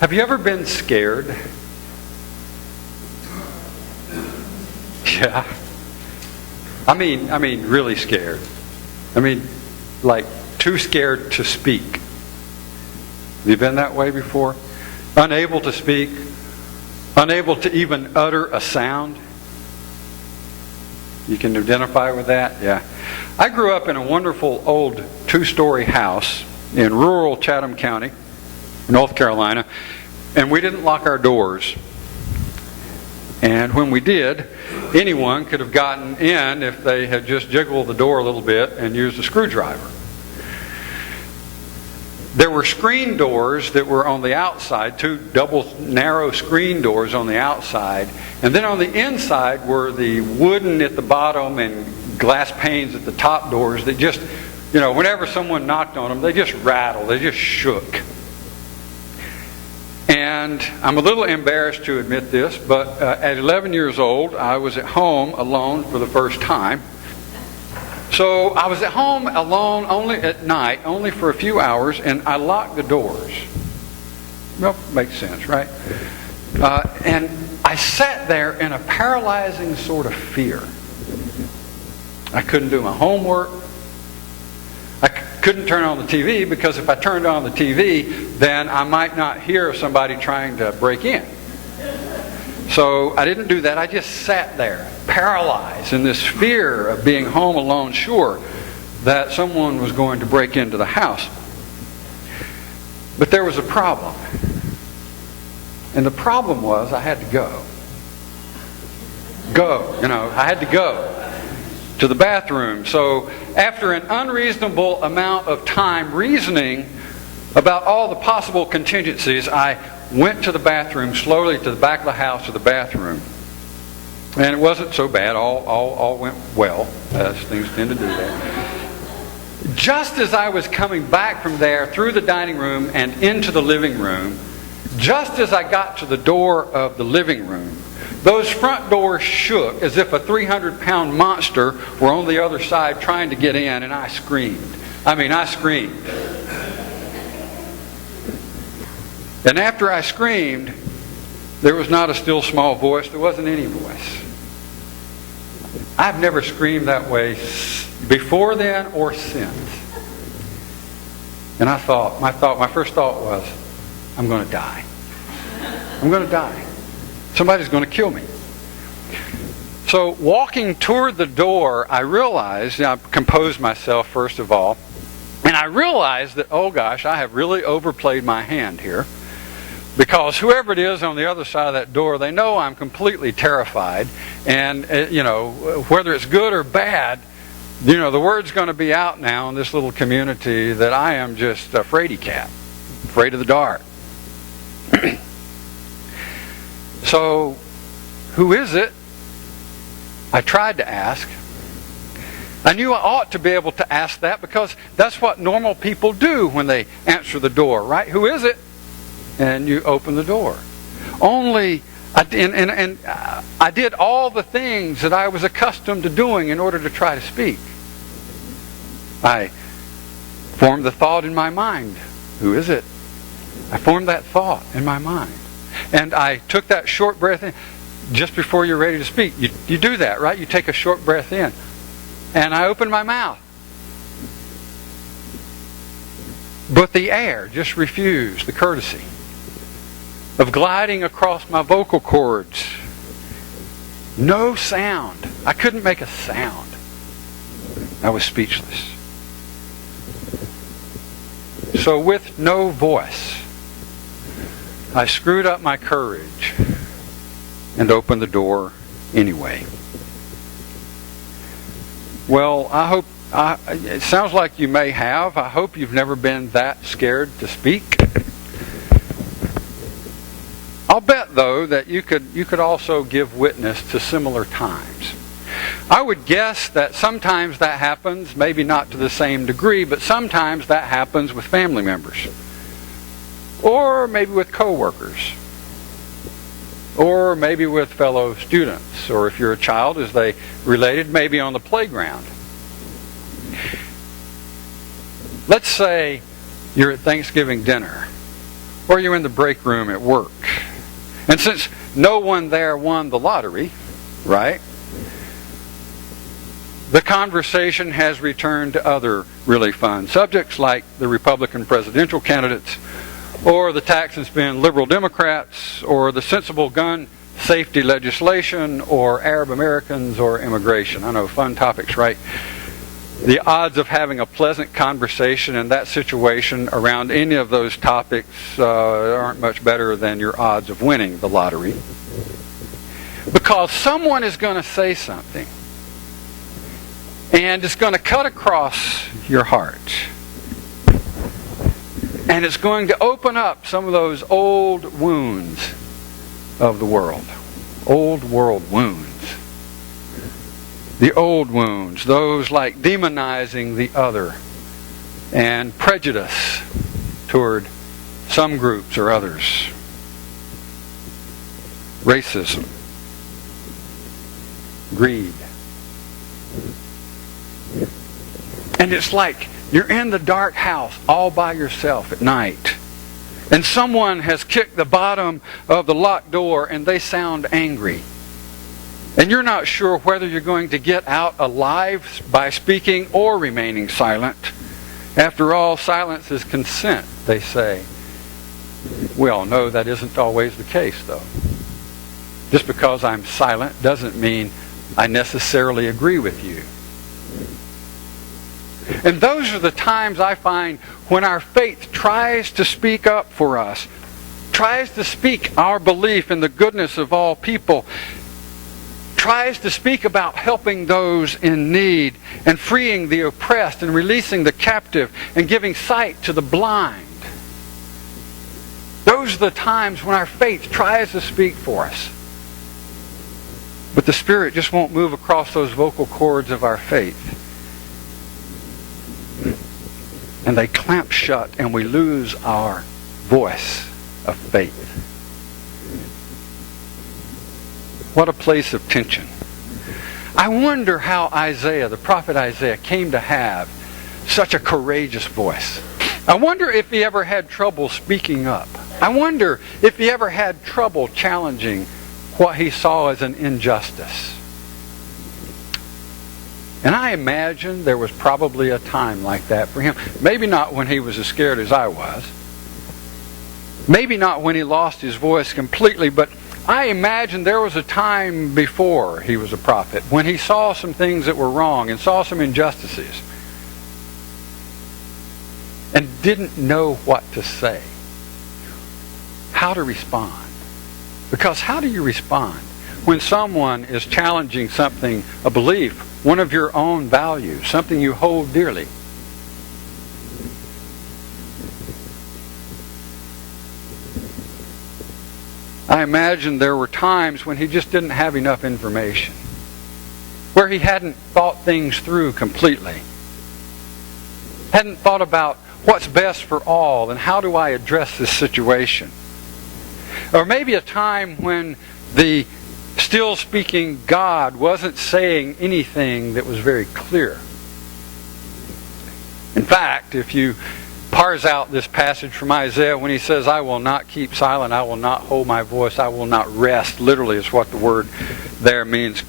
Have you ever been scared? Yeah. I mean, really scared. I mean, like too scared to speak. Have you been that way before? Unable to speak, unable to even utter a sound. You can identify with that? Yeah. I grew up in a wonderful old 2-story house in rural Chatham County, North Carolina, and we didn't lock our doors. And when we did, anyone could have gotten in if they had just jiggled the door a little bit and used a screwdriver. There were screen doors that were on the outside, 2 double narrow screen doors on the outside, and then on the inside were the wooden at the bottom and glass panes at the top doors that just, whenever someone knocked on them, they just rattled, they just shook. And I'm a little embarrassed to admit this, but at 11 years old, I was at home alone for the first time. So I was at home alone only at night, only for a few hours, and I locked the doors. Well, makes sense, right? And I sat there in a paralyzing sort of fear. I couldn't do my homework. I couldn't turn on the TV, because if I turned on the TV, then I might not hear somebody trying to break in. So I didn't do that. I just sat there, paralyzed in this fear of being home alone, sure that someone was going to break into the house. But there was a problem. And the problem was I had to go. I had to go to the bathroom. So after an unreasonable amount of time reasoning about all the possible contingencies, I went to the bathroom, slowly to the back of the house to the bathroom. And it wasn't so bad. All went well, as things tend to do that. Just as I was coming back from there through the dining room and into the living room, just as I got to the door of the living room, those front doors shook as if a 300-pound monster were on the other side trying to get in, and I screamed. I screamed. And after I screamed, there was not a still small voice. There wasn't any voice. I've never screamed that way before then or since. And my first thought was, I'm going to die. I'm going to die. Somebody's going to kill me. So walking toward the door, I realized, I composed myself first of all, and I realized that, oh gosh, I have really overplayed my hand here. Because whoever it is on the other side of that door, they know I'm completely terrified. And, whether it's good or bad, the word's going to be out now in this little community that I am just a fraidy cat, afraid of the dark. So, who is it? I tried to ask. I knew I ought to be able to ask that, because that's what normal people do when they answer the door, right? Who is it? And you open the door. Only, I did all the things that I was accustomed to doing in order to try to speak. I formed the thought in my mind. Who is it? I formed that thought in my mind. And I took that short breath in. Just before you're ready to speak, you do that, right? You take a short breath in. And I opened my mouth. But the air just refused the courtesy of gliding across my vocal cords. No sound. I couldn't make a sound. I was speechless. So with no voice, I screwed up my courage and opened the door anyway. Well, it sounds like you may have. I hope you've never been that scared to speak. I'll bet, though, that you could also give witness to similar times. I would guess that sometimes that happens, maybe not to the same degree, but sometimes that happens with family members. Or maybe with coworkers. Or maybe with fellow students. Or if you're a child, as they related, maybe on the playground. Let's say you're at Thanksgiving dinner, or you're in the break room at work. And since no one there won the lottery, right, the conversation has returned to other really fun subjects like the Republican presidential candidates, or the tax and spend liberal Democrats, or the sensible gun safety legislation, or Arab Americans, or immigration. I know, fun topics, right? The odds of having a pleasant conversation in that situation around any of those topics aren't much better than your odds of winning the lottery. Because someone is going to say something, and it's going to cut across your heart. And it's going to open up some of those old wounds of the world. Old world wounds. The old wounds, those like demonizing the other and prejudice toward some groups or others. Racism. Greed. And it's like you're in the dark house all by yourself at night, and someone has kicked the bottom of the locked door and they sound angry. And you're not sure whether you're going to get out alive by speaking or remaining silent. After all, silence is consent, they say. We all know that isn't always the case, though. Just because I'm silent doesn't mean I necessarily agree with you. And those are the times I find when our faith tries to speak up for us, tries to speak our belief in the goodness of all people, tries to speak about helping those in need and freeing the oppressed and releasing the captive and giving sight to the blind. Those are the times when our faith tries to speak for us. But the Spirit just won't move across those vocal cords of our faith. And they clamp shut, and we lose our voice of faith. What a place of tension. I wonder how Isaiah, the prophet Isaiah, came to have such a courageous voice. I wonder if he ever had trouble speaking up. I wonder if he ever had trouble challenging what he saw as an injustice. And I imagine there was probably a time like that for him. Maybe not when he was as scared as I was. Maybe not when he lost his voice completely, but I imagine there was a time before he was a prophet when he saw some things that were wrong and saw some injustices and didn't know what to say, how to respond. Because how do you respond when someone is challenging something, a belief, one of your own values, something you hold dearly? I imagine there were times when he just didn't have enough information, where he hadn't thought things through completely, hadn't thought about what's best for all and how do I address this situation. Or maybe a time when the still speaking God wasn't saying anything that was very clear. In fact, if you parse out this passage from Isaiah when he says, I will not keep silent, I will not hold my voice, I will not rest, literally is what the word there means.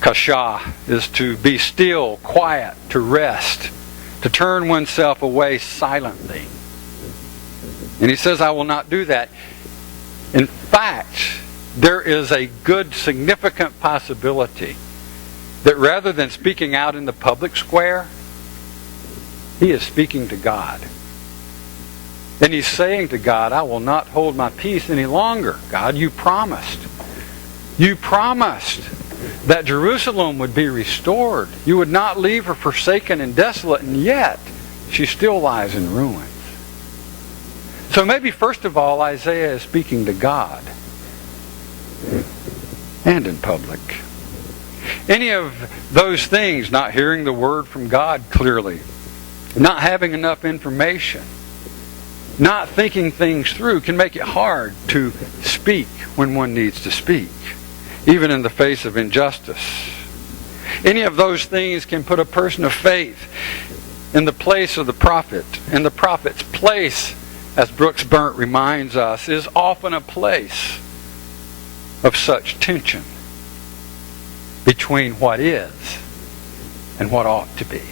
Kashah is to be still, quiet, to rest, to turn oneself away silently. And he says, I will not do that. In fact, there is a good, significant possibility that rather than speaking out in the public square, he is speaking to God. And he's saying to God, I will not hold my peace any longer. God, you promised. You promised that Jerusalem would be restored. You would not leave her forsaken and desolate, and yet she still lies in ruins. So maybe first of all, Isaiah is speaking to God. And in public. Any of those things, not hearing the word from God clearly, not having enough information, not thinking things through, can make it hard to speak when one needs to speak, even in the face of injustice. Any of those things can put a person of faith in the place of the prophet, in the prophet's place as Brooks Burnt reminds us, is often a place of such tension between what is and what ought to be,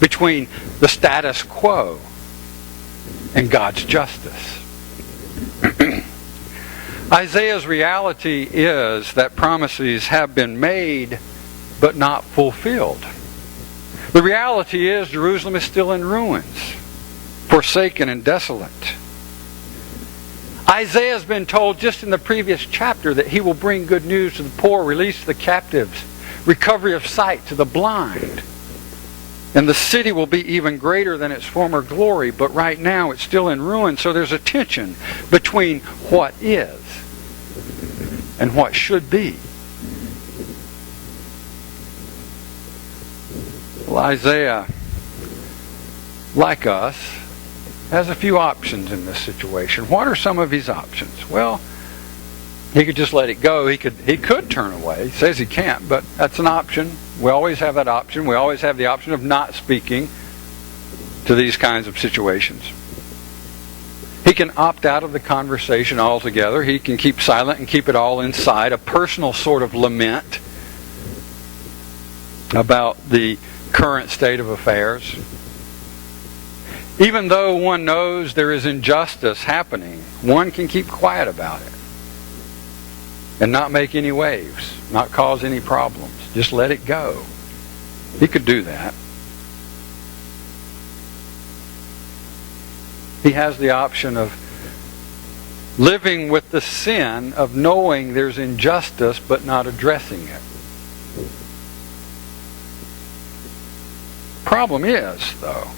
between the status quo and God's justice. Isaiah's reality is that promises have been made but not fulfilled. The reality is Jerusalem is still in ruins, forsaken and desolate. Isaiah has been told just in the previous chapter that he will bring good news to the poor, release the captives, recovery of sight to the blind. And the city will be even greater than its former glory, but right now it's still in ruins. So there's a tension between what is and what should be. Well, Isaiah, like us, has a few options in this situation. What are some of his options? Well, he could just let it go. He could turn away. He says he can't, but that's an option. We always have that option. We always have the option of not speaking to these kinds of situations. He can opt out of the conversation altogether. He can keep silent and keep it all inside, a personal sort of lament about the current state of affairs. Even though one knows there is injustice happening, one can keep quiet about it and not make any waves, not cause any problems. Just let it go. He could do that. He has the option of living with the sin of knowing there's injustice but not addressing it. Problem is, though,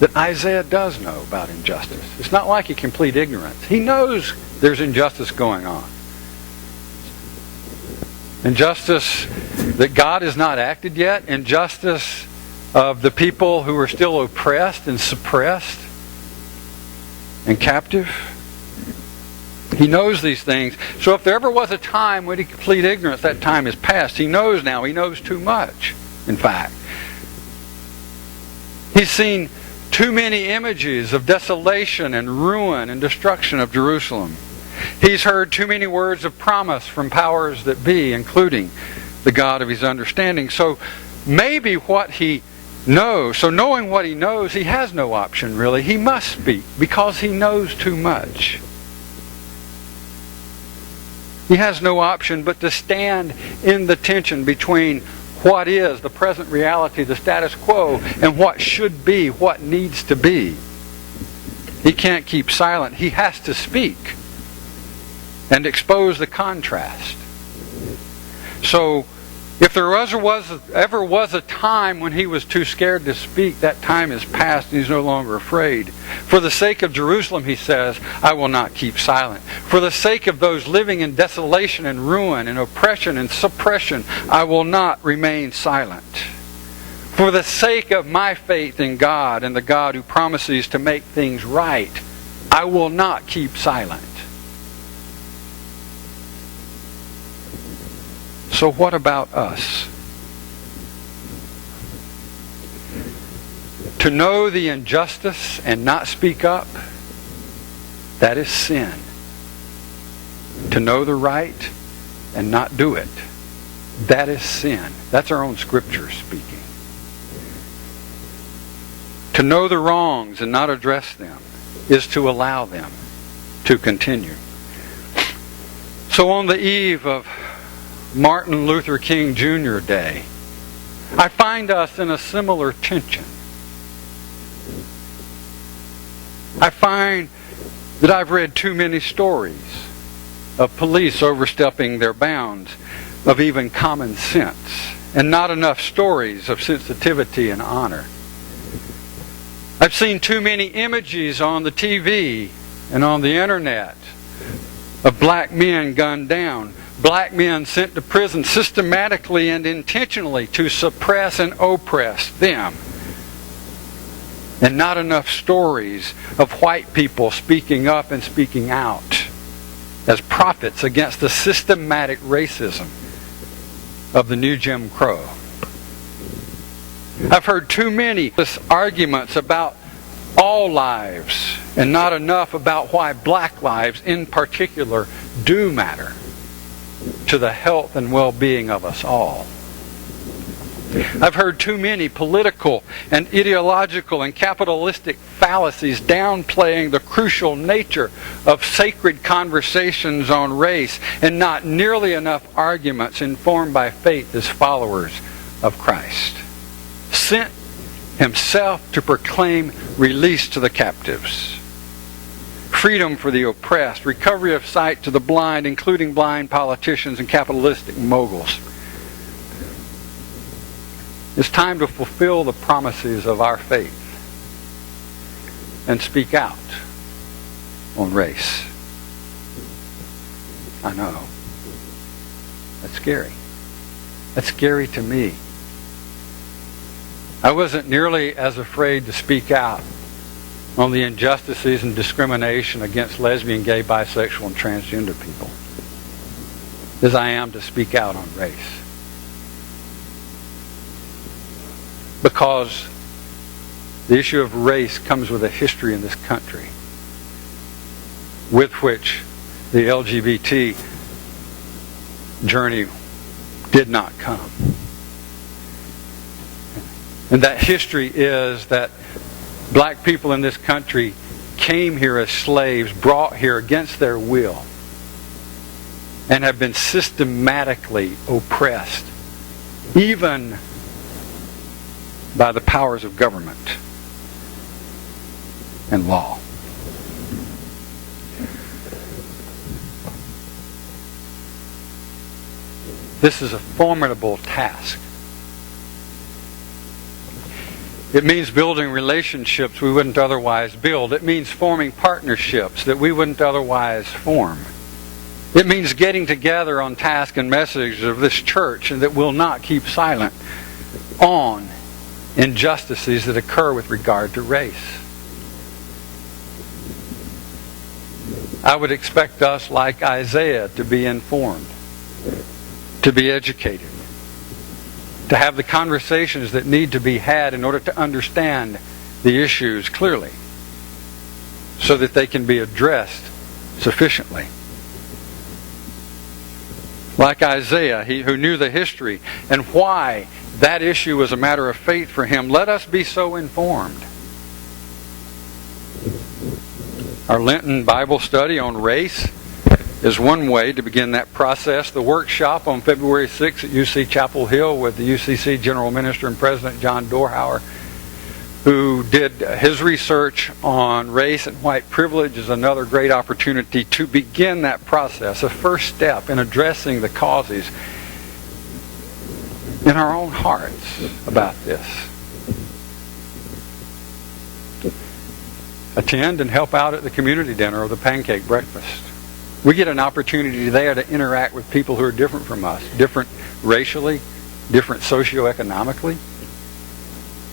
that Isaiah does know about injustice. It's not like he complete ignorance. He knows there's injustice going on. Injustice that God has not acted yet. Injustice of the people who are still oppressed and suppressed and captive. He knows these things. So if there ever was a time when he could plead ignorance, that time is past. He knows now. He knows too much, in fact. He's seen too many images of desolation and ruin and destruction of Jerusalem. He's heard too many words of promise from powers that be, including the God of his understanding. So maybe what he knows, so knowing what he knows, he has no option really. He must speak because he knows too much. He has no option but to stand in the tension between what is the present reality, the status quo, and what should be, what needs to be. He can't keep silent. He has to speak and expose the contrast. So, if there ever was a time when he was too scared to speak, that time is past and he's no longer afraid. For the sake of Jerusalem, he says, I will not keep silent. For the sake of those living in desolation and ruin and oppression and suppression, I will not remain silent. For the sake of my faith in God and the God who promises to make things right, I will not keep silent. So what about us? To know the injustice and not speak up, that is sin. To know the right and not do it, that is sin. That's our own scripture speaking. To know the wrongs and not address them is to allow them to continue. So on the eve of Martin Luther King Jr. Day, I find us in a similar tension. I find that I've read too many stories of police overstepping their bounds of even common sense, and not enough stories of sensitivity and honor. I've seen too many images on the TV and on the internet of black men gunned down, black men sent to prison systematically and intentionally to suppress and oppress them. And not enough stories of white people speaking up and speaking out as prophets against the systematic racism of the new Jim Crow. I've heard too many arguments about all lives, and not enough about why black lives in particular do matter to the health and well-being of us all. I've heard too many political and ideological and capitalistic fallacies downplaying the crucial nature of sacred conversations on race, and not nearly enough arguments informed by faith as followers of Christ, sent himself to proclaim release to the captives, freedom for the oppressed, recovery of sight to the blind, including blind politicians and capitalistic moguls. It's time to fulfill the promises of our faith and speak out on race. I know. That's scary. That's scary to me. I wasn't nearly as afraid to speak out on the injustices and discrimination against lesbian, gay, bisexual, and transgender people as I am to speak out on race. Because the issue of race comes with a history in this country with which the LGBT journey did not come. And that history is that black people in this country came here as slaves, brought here against their will, and have been systematically oppressed, even by the powers of government and law. This is a formidable task. It means building relationships we wouldn't otherwise build. It means forming partnerships that we wouldn't otherwise form. It means getting together on task and message of this church, and that will not keep silent on injustices that occur with regard to race. I would expect us, like Isaiah, to be informed, to be educated, to have the conversations that need to be had in order to understand the issues clearly, so that they can be addressed sufficiently. Like Isaiah, who knew the history and why that issue was a matter of faith for him, let us be so informed. Our Lenten Bible study on race is one way to begin that process. The workshop on February 6th at UC Chapel Hill with the UCC General Minister and President John Dorhauer, who did his research on race and white privilege, is another great opportunity to begin that process, a first step in addressing the causes in our own hearts about this. Attend and help out at the community dinner or the pancake breakfast. We get an opportunity there to interact with people who are different from us, different racially, different socioeconomically.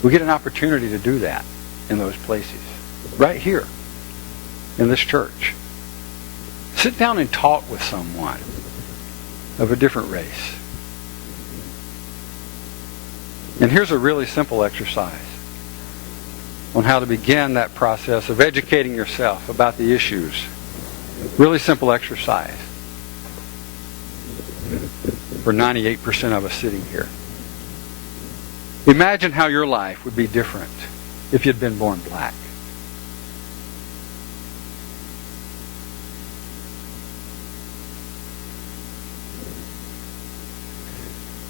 We get an opportunity to do that in those places, right here in this church. Sit down and talk with someone of a different race. And here's a really simple exercise on how to begin that process of educating yourself about the issues. Really simple exercise for 98% of us sitting here. Imagine how your life would be different if you'd been born black.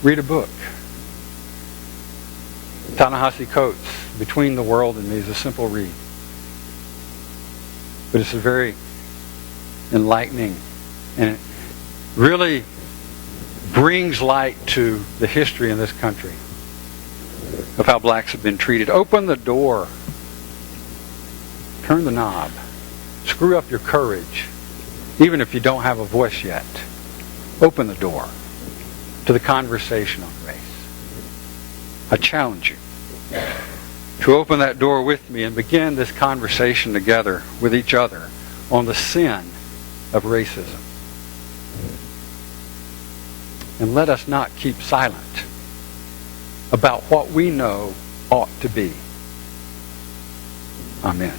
Read a book. Ta-Nehisi Coates, Between the World and Me, is a simple read. But it's a very enlightening, and it really brings light to the history in this country of how blacks have been treated. Open the door. Turn the knob. Screw up your courage, even if you don't have a voice yet. Open the door to the conversation on race. I challenge you to open that door with me and begin this conversation together with each other on the sin of racism. And let us not keep silent about what we know ought to be Amen.